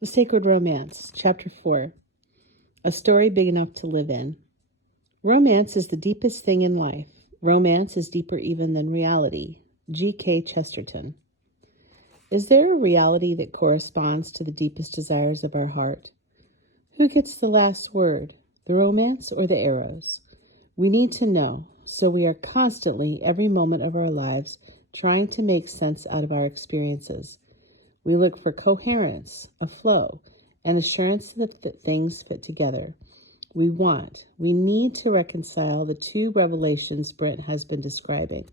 The Sacred Romance, Chapter 4, A Story Big Enough to Live In. Romance is the deepest thing in life. Romance is deeper even than reality. G.K. Chesterton. Is there a reality that corresponds to the deepest desires of our heart? Who gets the last word, the romance or the arrows? We need to know, so we are constantly, every moment of our lives, trying to make sense out of our experiences. We look for coherence, a flow, an assurance that things fit together. We need to reconcile the two revelations Brent has been describing.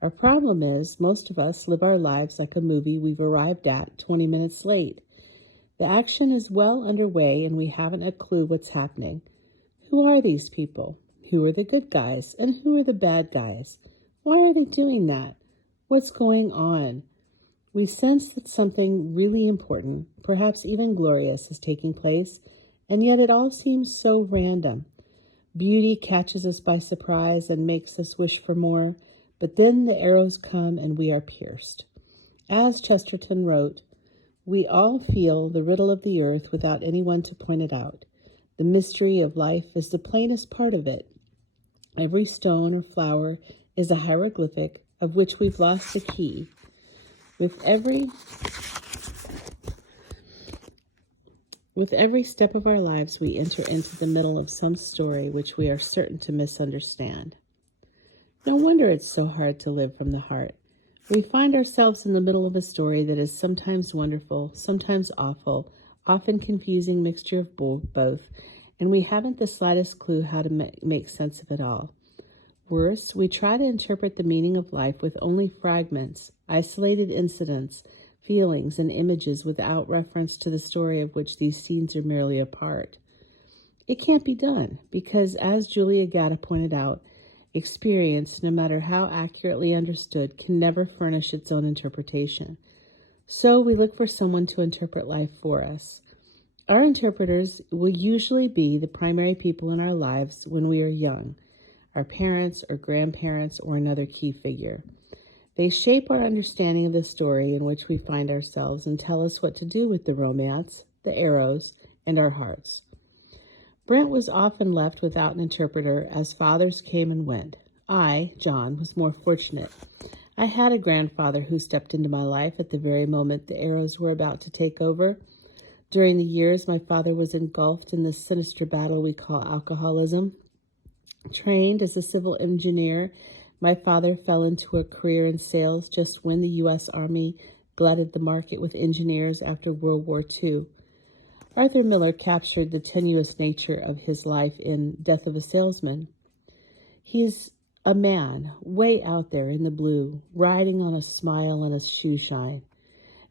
Our problem is, most of us live our lives like a movie we've arrived at 20 minutes late. The action is well underway and we haven't a clue what's happening. Who are these people? Who are the good guys and who are the bad guys? Why are they doing that? What's going on? We sense that something really important, perhaps even glorious, is taking place, and yet it all seems so random. Beauty catches us by surprise and makes us wish for more, but then the arrows come and we are pierced. As Chesterton wrote, we all feel the riddle of the earth without anyone to point it out. The mystery of life is the plainest part of it. Every stone or flower is a hieroglyphic of which we've lost the key. With every step of our lives, we enter into the middle of some story which we are certain to misunderstand. No wonder it's so hard to live from the heart. We find ourselves in the middle of a story that is sometimes wonderful, sometimes awful, often confusing mixture of both, and we haven't the slightest clue how to make sense of it all. Worse, we try to interpret the meaning of life with only fragments, isolated incidents, feelings, and images without reference to the story of which these scenes are merely a part. It can't be done because, as Geuea pointed out, experience, no matter how accurately understood, can never furnish its own interpretation. So we look for someone to interpret life for us. Our interpreters will usually be the primary people in our lives when we are young, our parents or grandparents or another key figure. They shape our understanding of the story in which we find ourselves and tell us what to do with the romance, the arrows, and our hearts. Brent was often left without an interpreter as fathers came and went. I, John, was more fortunate. I had a grandfather who stepped into my life at the very moment the arrows were about to take over. During the years my father was engulfed in this sinister battle we call alcoholism. Trained as a civil engineer, my father fell into a career in sales just when the U.S. Army glutted the market with engineers after World War II. Arthur Miller captured the tenuous nature of his life in Death of a Salesman. He's a man way out there in the blue, riding on a smile and a shoe shine.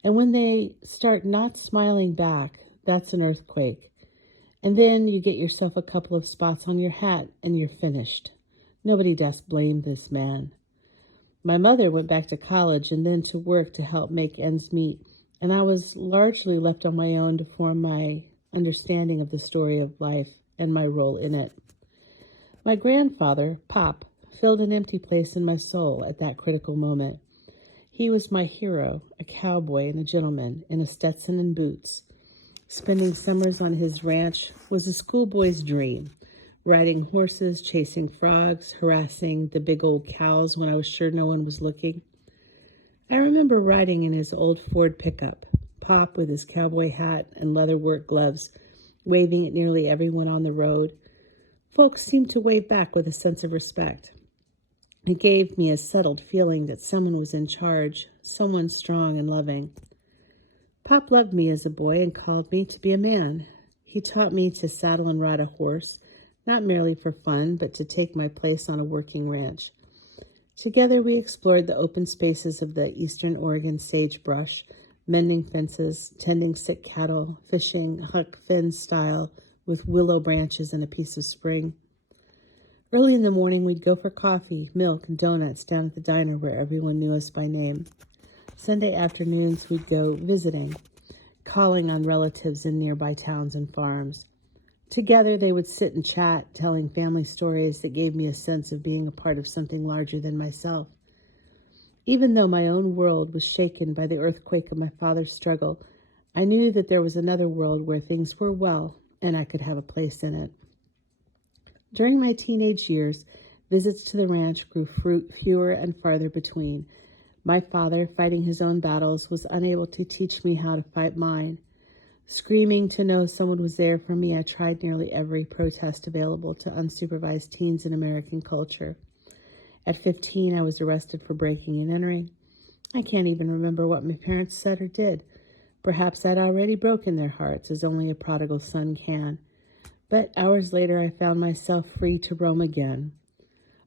And when they start not smiling back, that's an earthquake. And then you get yourself a couple of spots on your hat and you're finished. Nobody does blame this man. My mother went back to college and then to work to help make ends meet, and I was largely left on my own to form my understanding of the story of life and my role in it. My grandfather, Pop, filled an empty place in my soul at that critical moment. He was my hero, a cowboy and a gentleman in a Stetson and boots. Spending summers on his ranch was a schoolboy's dream. Riding horses, chasing frogs, harassing the big old cows when I was sure no one was looking. I remember riding in his old Ford pickup, Pop with his cowboy hat and leather work gloves, waving at nearly everyone on the road. Folks seemed to wave back with a sense of respect. It gave me a settled feeling that someone was in charge, someone strong and loving. Pop loved me as a boy and called me to be a man. He taught me to saddle and ride a horse, not merely for fun, but to take my place on a working ranch. Together we explored the open spaces of the eastern Oregon sagebrush, mending fences, tending sick cattle, fishing Huck Finn style with willow branches and a piece of spring. Early in the morning we'd go for coffee, milk, and donuts down at the diner where everyone knew us by name. Sunday afternoons we'd go visiting, calling on relatives in nearby towns and farms. Together they would sit and chat, telling family stories that gave me a sense of being a part of something larger than myself. Even though my own world was shaken by the earthquake of my father's struggle, I knew that there was another world where things were well and I could have a place in it. During my teenage years, visits to the ranch grew fewer and farther between. My father, fighting his own battles, was unable to teach me how to fight mine. Screaming to know someone was there for me, I tried nearly every protest available to unsupervised teens in American culture. At 15, I was arrested for breaking and entering. I can't even remember what my parents said or did. Perhaps I'd already broken their hearts, as only a prodigal son can. But hours later, I found myself free to roam again.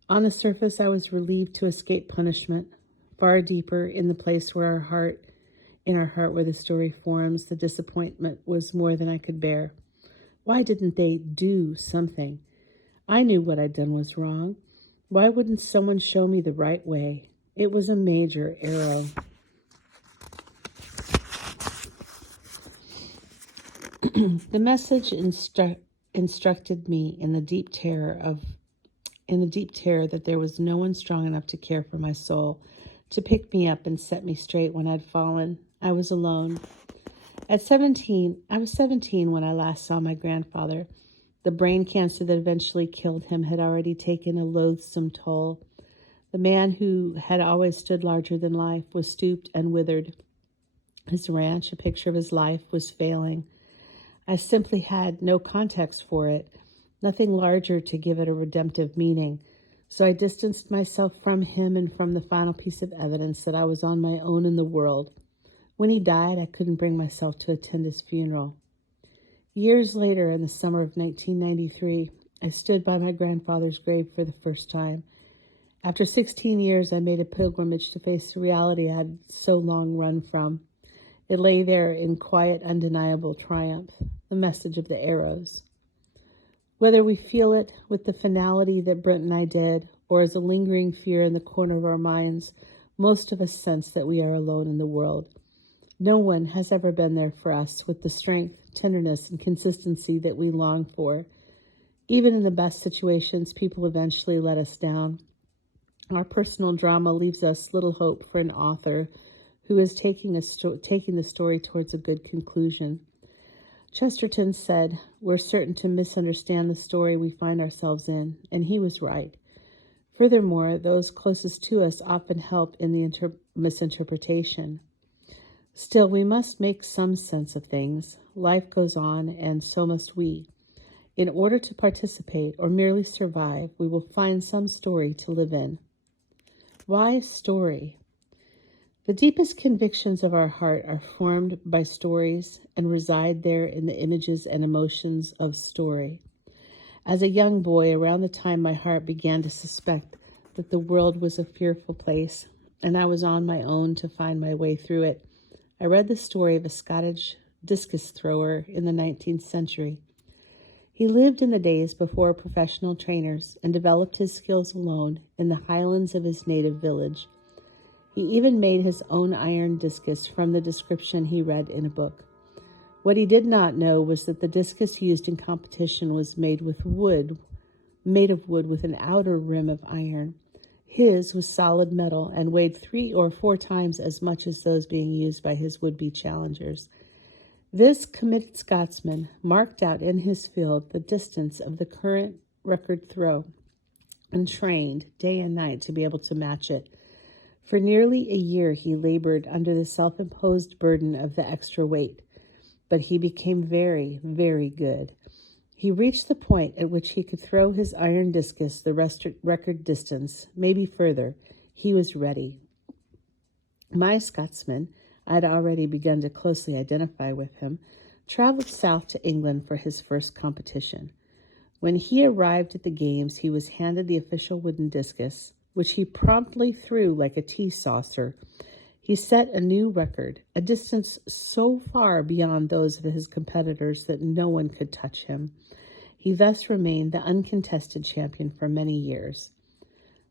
On the surface, I was relieved to escape punishment. Far deeper, in the place where in our heart where the story forms, the disappointment was more than I could bear. Why didn't they do something? I knew what I'd done was wrong. Why wouldn't someone show me the right way? It was a major arrow. The message instructed me in the deep terror that there was no one strong enough to care for my soul, to pick me up and set me straight when I'd fallen. I was alone. I was 17 when I last saw my grandfather. The brain cancer that eventually killed him had already taken a loathsome toll. The man who had always stood larger than life was stooped and withered. His ranch, a picture of his life, was failing. I simply had no context for it, nothing larger to give it a redemptive meaning. So I distanced myself from him and from the final piece of evidence that I was on my own in the world. When he died, I couldn't bring myself to attend his funeral. Years later, in the summer of 1993, I stood by my grandfather's grave for the first time. After 16 years, I made a pilgrimage to face the reality I had so long run from. It lay there in quiet, undeniable triumph, the message of the arrows. Whether we feel it with the finality that Brent and I did, or as a lingering fear in the corner of our minds, most of us sense that we are alone in the world. No one has ever been there for us with the strength, tenderness, and consistency that we long for. Even in the best situations, people eventually let us down. Our personal drama leaves us little hope for an author who is taking the story towards a good conclusion. Chesterton said, "We're certain to misunderstand the story we find ourselves in," and he was right. Furthermore, those closest to us often help in the misinterpretation. Still, we must make some sense of things. Life goes on, and so must we. In order to participate or merely survive, we will find some story to live in. Why story? The deepest convictions of our heart are formed by stories and reside there in the images and emotions of story. As a young boy, around the time my heart began to suspect that the world was a fearful place and I was on my own to find my way through it, I read the story of a Scottish discus thrower in the 19th century. He lived in the days before professional trainers and developed his skills alone in the highlands of his native village. He even made his own iron discus from the description he read in a book. What he did not know was that the discus used in competition was made of wood with an outer rim of iron. His was solid metal and weighed 3 or 4 times as much as those being used by his would-be challengers. This committed Scotsman marked out in his field the distance of the current record throw and trained day and night to be able to match it. For nearly a year he labored under the self-imposed burden of the extra weight, but he became very, very good. He reached the point at which he could throw his iron discus the record distance, maybe further. He was ready. My Scotsman, I had already begun to closely identify with him, traveled south to England for his first competition. When he arrived at the games, he was handed the official wooden discus, which he promptly threw like a tea saucer. He set a new record, a distance so far beyond those of his competitors that no one could touch him. He thus remained the uncontested champion for many years.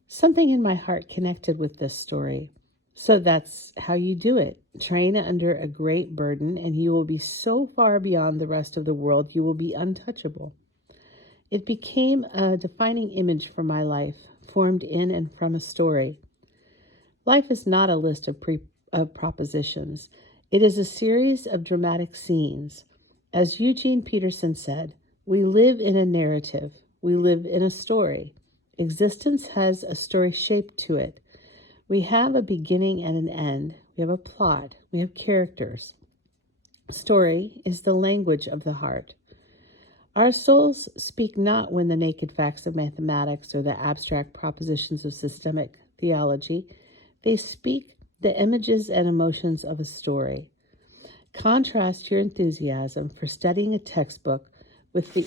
Something in my heart connected with this story. So that's how you do it. Train under a great burden, and you will be so far beyond the rest of the world, you will be untouchable. It became a defining image for my life, formed in and from a story. Life is not a list of propositions. It is a series of dramatic scenes. As Eugene Peterson said, we live in a narrative. We live in a story. Existence has a story shape to it. We have a beginning and an end. We have a plot. We have characters. Story is the language of the heart. Our souls speak not when the naked facts of mathematics or the abstract propositions of systemic theology. They speak the images and emotions of a story. Contrast your enthusiasm for studying a textbook with the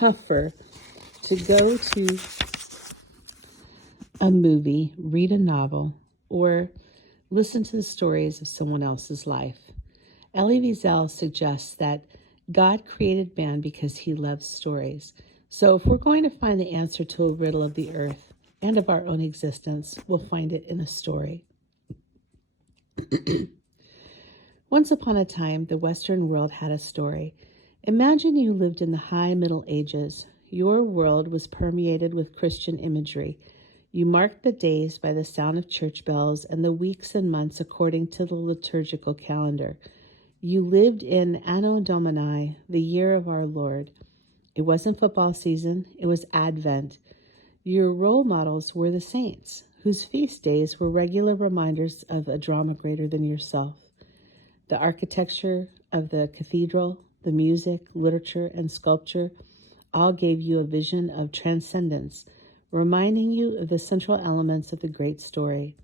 offer to go to a movie, read a novel, or listen to the stories of someone else's life. Elie Wiesel suggests that God created man because he loves stories. So if we're going to find the answer to a riddle of the earth and of our own existence, we'll find it in a story. Once upon a time, the Western world had a story. Imagine you lived in the high Middle Ages. Your world was permeated with Christian imagery. You marked the days by the sound of church bells and the weeks and months according to the liturgical calendar. You lived in Anno Domini, the year of our Lord. It wasn't football season, it was Advent. Your role models were the saints, whose feast days were regular reminders of a drama greater than yourself. The architecture of the cathedral, the music, literature, and sculpture all gave you a vision of transcendence, reminding you of the central elements of the great story.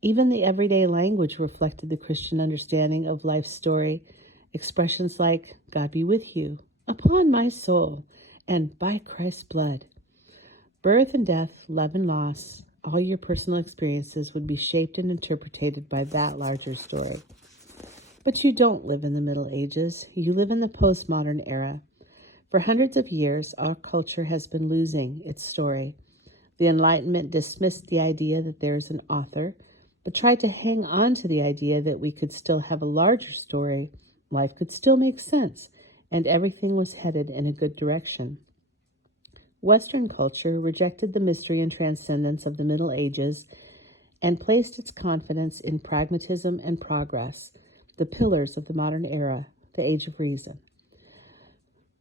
Even the everyday language reflected the Christian understanding of life's story. Expressions like, God be with you, upon my soul, and by Christ's blood. Birth and death, love and loss, all your personal experiences would be shaped and interpreted by that larger story. But you don't live in the Middle Ages. You live in the postmodern era. For hundreds of years, our culture has been losing its story. The Enlightenment dismissed the idea that there is an author, but tried to hang on to the idea that we could still have a larger story, life could still make sense, and everything was headed in a good direction. Western culture rejected the mystery and transcendence of the Middle Ages and placed its confidence in pragmatism and progress, the pillars of the modern era, the age of reason.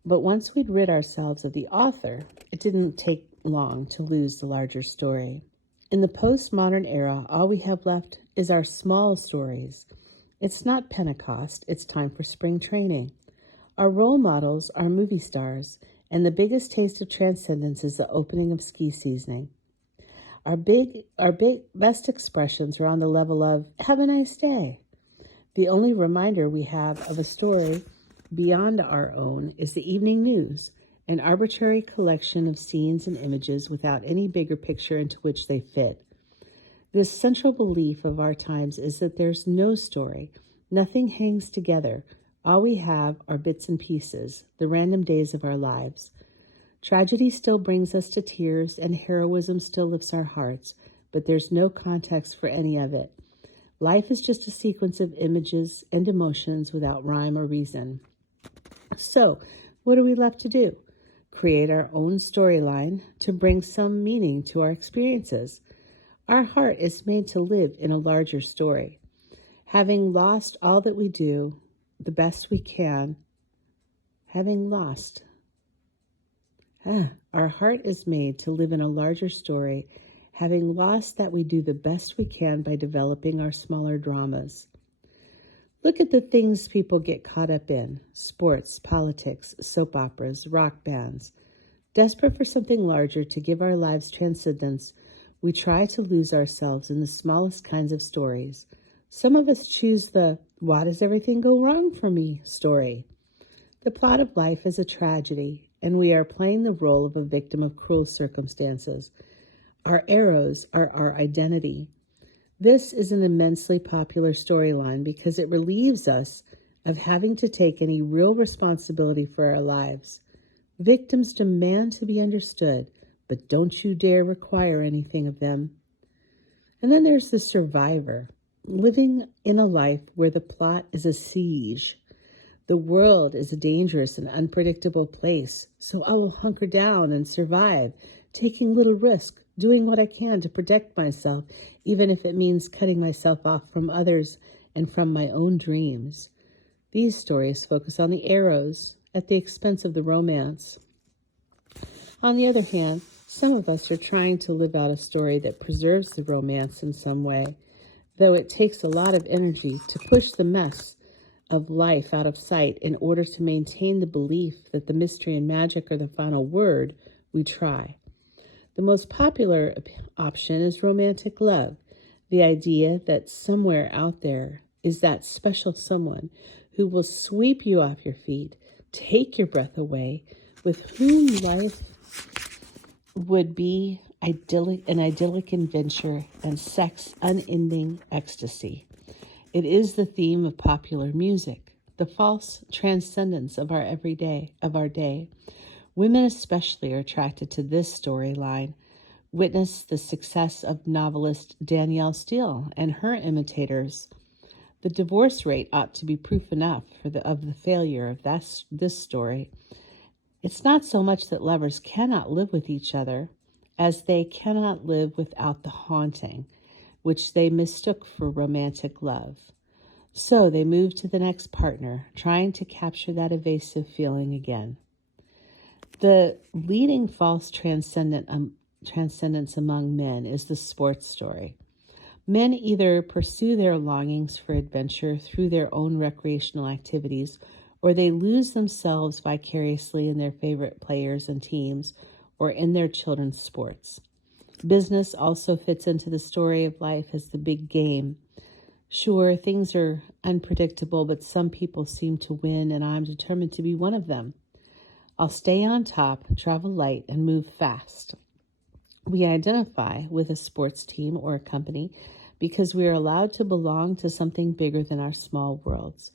But once we'd rid ourselves of the author, it didn't take long to lose the larger story. In the postmodern era, all we have left is our small stories. It's not Pentecost, it's time for spring training. Our role models are movie stars, and the biggest taste of transcendence is the opening of ski seasoning. Our best expressions are on the level of, have a nice day. The only reminder we have of a story beyond our own is the evening news, an arbitrary collection of scenes and images without any bigger picture into which they fit. This central belief of our times is that there's no story. Nothing hangs together. All we have are bits and pieces, the random days of our lives. Tragedy still brings us to tears and heroism still lifts our hearts, but there's no context for any of it. Life is just a sequence of images and emotions without rhyme or reason. So, what are we left to do? Create our own storyline to bring some meaning to our experiences. Our heart is made to live in a larger story. Having lost all that we do, the best we can, our heart is made to live in a larger story, having lost that we do the best we can by developing our smaller dramas. Look at the things people get caught up in: sports, politics, soap operas, rock bands. Desperate for something larger to give our lives transcendence, we try to lose ourselves in the smallest kinds of stories. Some of us choose the "why does everything go wrong for me" story. The plot of life is a tragedy, and we are playing the role of a victim of cruel circumstances. Our arrows are our identity. This is an immensely popular storyline because it relieves us of having to take any real responsibility for our lives. Victims demand to be understood, but don't you dare require anything of them. And then there's the survivor, living in a life where the plot is a siege. The world is a dangerous and unpredictable place, so I will hunker down and survive, taking little risk, doing what I can to protect myself, even if it means cutting myself off from others and from my own dreams. These stories focus on the arrows at the expense of the romance. On the other hand, some of us are trying to live out a story that preserves the romance in some way, though it takes a lot of energy to push the mess of life out of sight in order to maintain the belief that the mystery and magic are the final word. We try. The most popular option is romantic love, the idea that somewhere out there is that special someone who will sweep you off your feet, take your breath away, with whom life would be an idyllic adventure and sex unending ecstasy. It is the theme of popular music, the false transcendence of our day. Women especially are attracted to this storyline. Witness the success of novelist Danielle Steele and her imitators. The divorce rate ought to be proof enough of the failure of this story. It's not so much that lovers cannot live with each other as they cannot live without the haunting, which they mistook for romantic love. So they move to the next partner, trying to capture that evasive feeling again. The leading false transcendence among men is the sports story. Men either pursue their longings for adventure through their own recreational activities, or they lose themselves vicariously in their favorite players and teams, or in their children's sports. Business also fits into the story of life as the big game. Sure, things are unpredictable, but some people seem to win, and I'm determined to be one of them. I'll stay on top, travel light, and move fast. We identify with a sports team or a company because we are allowed to belong to something bigger than our small worlds.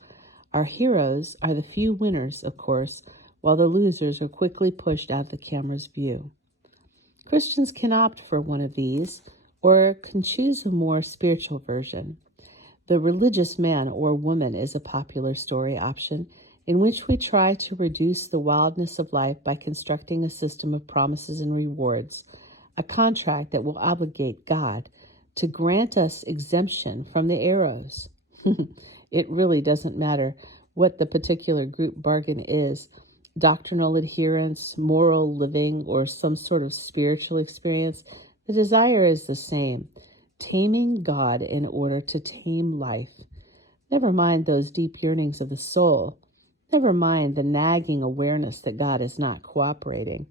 Our heroes are the few winners, of course, while the losers are quickly pushed out of the camera's view. Christians can opt for one of these or can choose a more spiritual version. The religious man or woman is a popular story option in which we try to reduce the wildness of life by constructing a system of promises and rewards, a contract that will obligate God to grant us exemption from the arrows. It really doesn't matter what the particular group bargain is, doctrinal adherence, moral living, or some sort of spiritual experience. The desire is the same, taming God in order to tame life. Never mind those deep yearnings of the soul. Never mind the nagging awareness that God is not cooperating.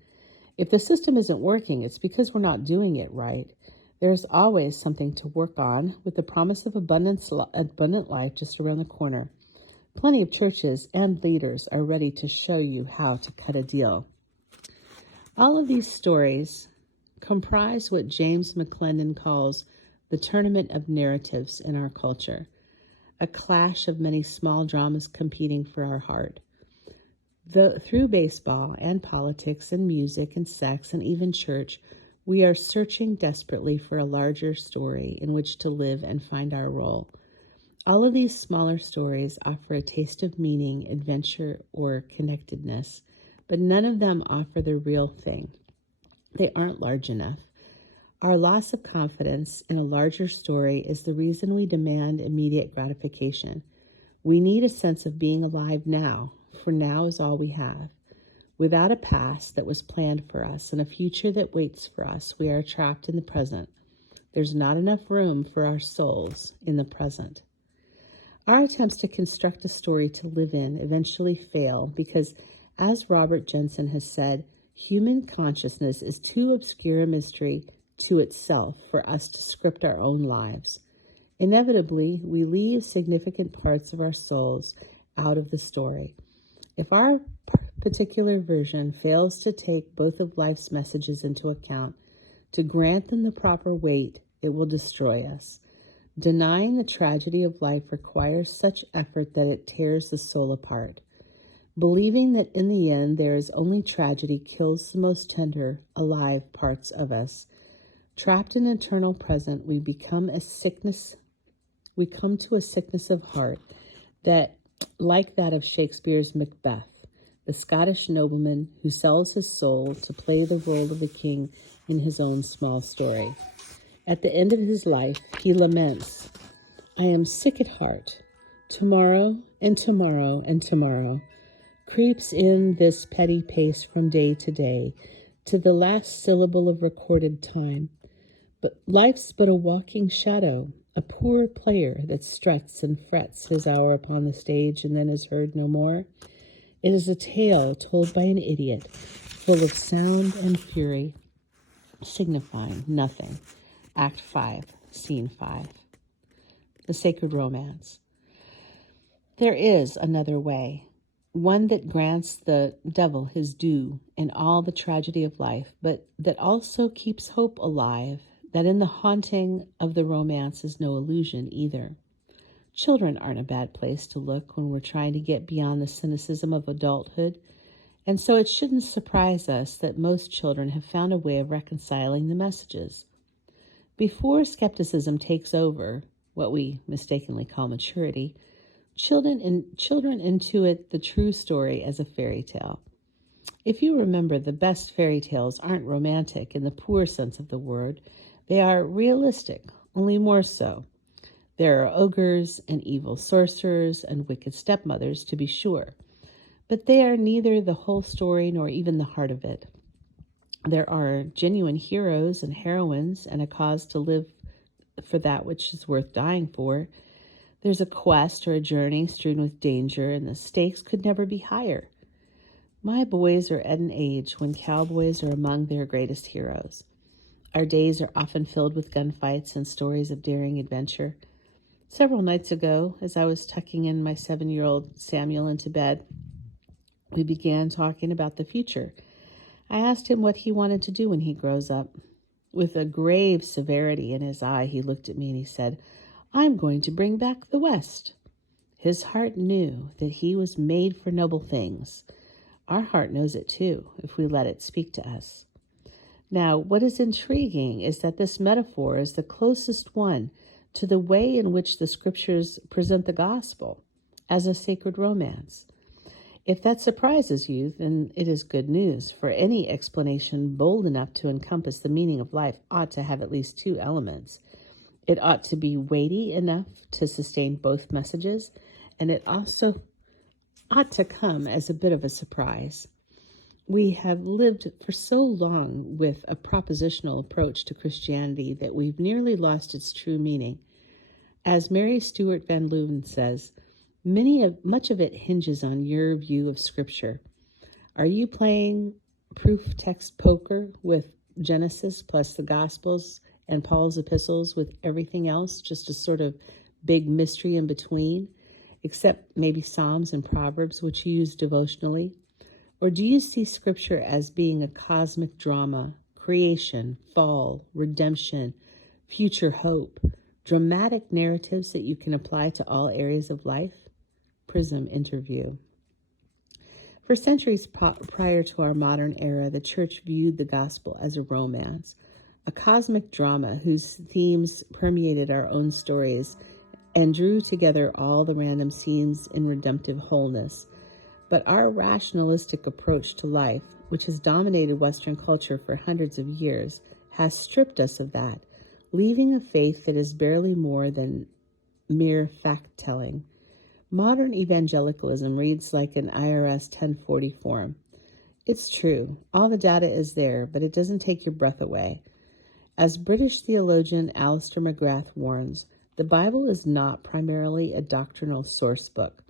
If the system isn't working, it's because we're not doing it right. There's always something to work on, with the promise of abundant life just around the corner. Plenty of churches and leaders are ready to show you how to cut a deal. All of these stories comprise what James McClendon calls the tournament of narratives in our culture, a clash of many small dramas competing for our heart. Through baseball and politics and music and sex and even church, we are searching desperately for a larger story in which to live and find our role. All of these smaller stories offer a taste of meaning, adventure, or connectedness, but none of them offer the real thing. They aren't large enough. Our loss of confidence in a larger story is the reason we demand immediate gratification. We need a sense of being alive now, for now is all we have. Without a past that was planned for us and a future that waits for us, we are trapped in the present. There's not enough room for our souls in the present. Our attempts to construct a story to live in eventually fail because, as Robert Jensen has said, human consciousness is too obscure a mystery to itself for us to script our own lives. Inevitably, we leave significant parts of our souls out of the story. If our particular version fails to take both of life's messages into account, to grant them the proper weight, it will destroy us. Denying the tragedy of life requires such effort that it tears the soul apart. Believing that in the end there is only tragedy kills the most tender, alive parts of us. Trapped in eternal present, we come to a sickness of heart that, like that of Shakespeare's Macbeth, the Scottish nobleman who sells his soul to play the role of the king in his own small story. At the end of his life, he laments, "I am sick at heart. Tomorrow and tomorrow and tomorrow creeps in this petty pace from day to day, to the last syllable of recorded time. But life's but a walking shadow, a poor player that struts and frets his hour upon the stage and then is heard no more. It is a tale told by an idiot, full of sound and fury, signifying nothing." Act 5, Scene 5. The Sacred Romance. There is another way, one that grants the devil his due in all the tragedy of life, but that also keeps hope alive, that in the haunting of the romance is no illusion either. Children aren't a bad place to look when we're trying to get beyond the cynicism of adulthood, and so it shouldn't surprise us that most children have found a way of reconciling the messages. Before skepticism takes over, what we mistakenly call maturity, children intuit the true story as a fairy tale. If you remember, the best fairy tales aren't romantic in the poor sense of the word. They are realistic, only more so. There are ogres and evil sorcerers and wicked stepmothers, to be sure, but they are neither the whole story nor even the heart of it. There are genuine heroes and heroines and a cause to live for that which is worth dying for. There's a quest or a journey strewn with danger, and the stakes could never be higher. My boys are at an age when cowboys are among their greatest heroes. Our days are often filled with gunfights and stories of daring adventure. Several nights ago, as I was tucking in my 7-year-old Samuel into bed, we began talking about the future. I asked him what he wanted to do when he grows up. With a grave severity in his eye, he looked at me and he said, "I'm going to bring back the West." His heart knew that he was made for noble things. Our heart knows it too, if we let it speak to us. Now, what is intriguing is that this metaphor is the closest one to the way in which the scriptures present the gospel, as a sacred romance. If that surprises you, then it is good news, for any explanation bold enough to encompass the meaning of life ought to have at least two elements. It ought to be weighty enough to sustain both messages, and it also ought to come as a bit of a surprise. We have lived for so long with a propositional approach to Christianity that we've nearly lost its true meaning. As Mary Stuart Van Leuven says, much of it hinges on your view of Scripture. Are you playing proof text poker with Genesis plus the Gospels and Paul's epistles with everything else, just a sort of big mystery in between, except maybe Psalms and Proverbs, which you use devotionally? Or do you see Scripture as being a cosmic drama, creation, fall, redemption, future hope, dramatic narratives that you can apply to all areas of life? Prism interview. For centuries prior to our modern era, the church viewed the gospel as a romance, a cosmic drama whose themes permeated our own stories and drew together all the random scenes in redemptive wholeness. But our rationalistic approach to life, which has dominated Western culture for hundreds of years, has stripped us of that, leaving a faith that is barely more than mere fact-telling. Modern evangelicalism reads like an IRS 1040 form. It's true, all the data is there, but it doesn't take your breath away. As British theologian Alistair McGrath warns, the Bible is not primarily a doctrinal source book.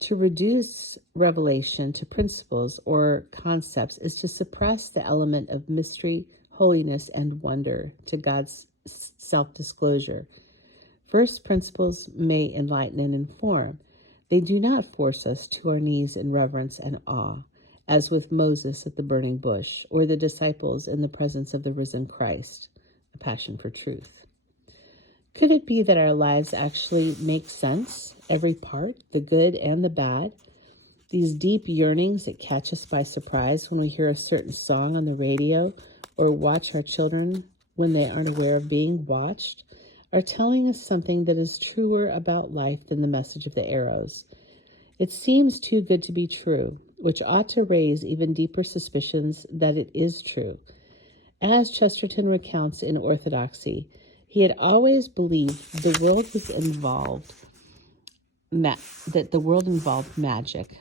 To reduce revelation to principles or concepts is to suppress the element of mystery, holiness, and wonder to God's self-disclosure. First principles may enlighten and inform. They do not force us to our knees in reverence and awe, as with Moses at the burning bush or the disciples in the presence of the risen Christ, a passion for truth. Could it be that our lives actually make sense, every part, the good and the bad? These deep yearnings that catch us by surprise when we hear a certain song on the radio or watch our children when they aren't aware of being watched, are telling us something that is truer about life than the message of the arrows. It seems too good to be true, which ought to raise even deeper suspicions that it is true. As Chesterton recounts in Orthodoxy, he had always believed the world was involved, that the world involved magic.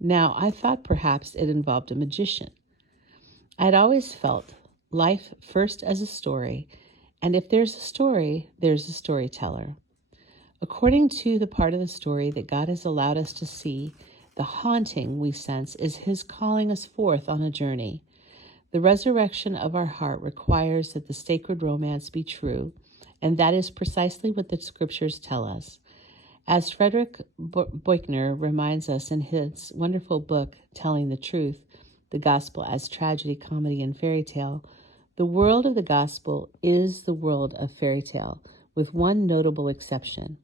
Now, I thought perhaps it involved a magician. I had always felt life first as a story, and if there's a story, there's a storyteller. According to the part of the story that God has allowed us to see, the haunting we sense is His calling us forth on a journey. The resurrection of our heart requires that the sacred romance be true, and that is precisely what the scriptures tell us. As Frederick Buechner reminds us in his wonderful book, Telling the Truth, the Gospel as Tragedy, Comedy, and Fairy Tale, the world of the Gospel is the world of fairy tale, with one notable exception.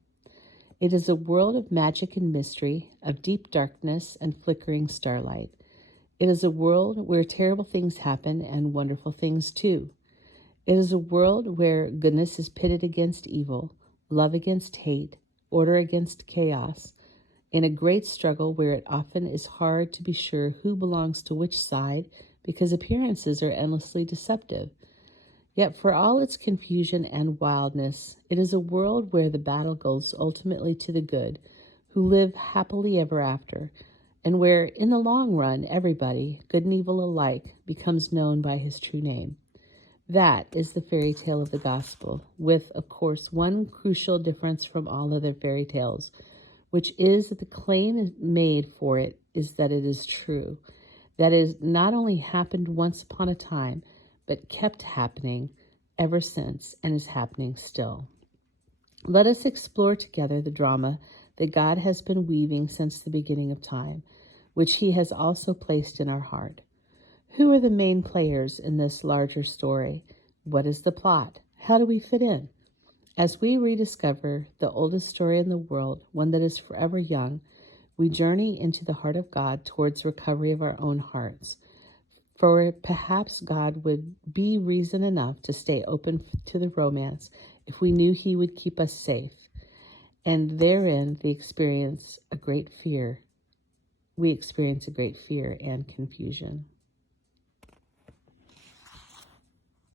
It is a world of magic and mystery, of deep darkness and flickering starlight. It is a world where terrible things happen and wonderful things too. It is a world where goodness is pitted against evil, love against hate, order against chaos, in a great struggle where it often is hard to be sure who belongs to which side because appearances are endlessly deceptive. Yet for all its confusion and wildness, it is a world where the battle goes ultimately to the good, who live happily ever after, and where, in the long run, everybody, good and evil alike, becomes known by his true name. That is the fairy tale of the gospel, with, of course, one crucial difference from all other fairy tales, which is that the claim made for it is that it is true, that it has not only happened once upon a time, but kept happening ever since and is happening still. Let us explore together the drama that God has been weaving since the beginning of time, which He has also placed in our heart. Who are the main players in this larger story? What is the plot? How do we fit in? As we rediscover the oldest story in the world, one that is forever young, we journey into the heart of God towards recovery of our own hearts. For perhaps God would be reason enough to stay open to the romance if we knew He would keep us safe. And therein we experience a great fear and confusion.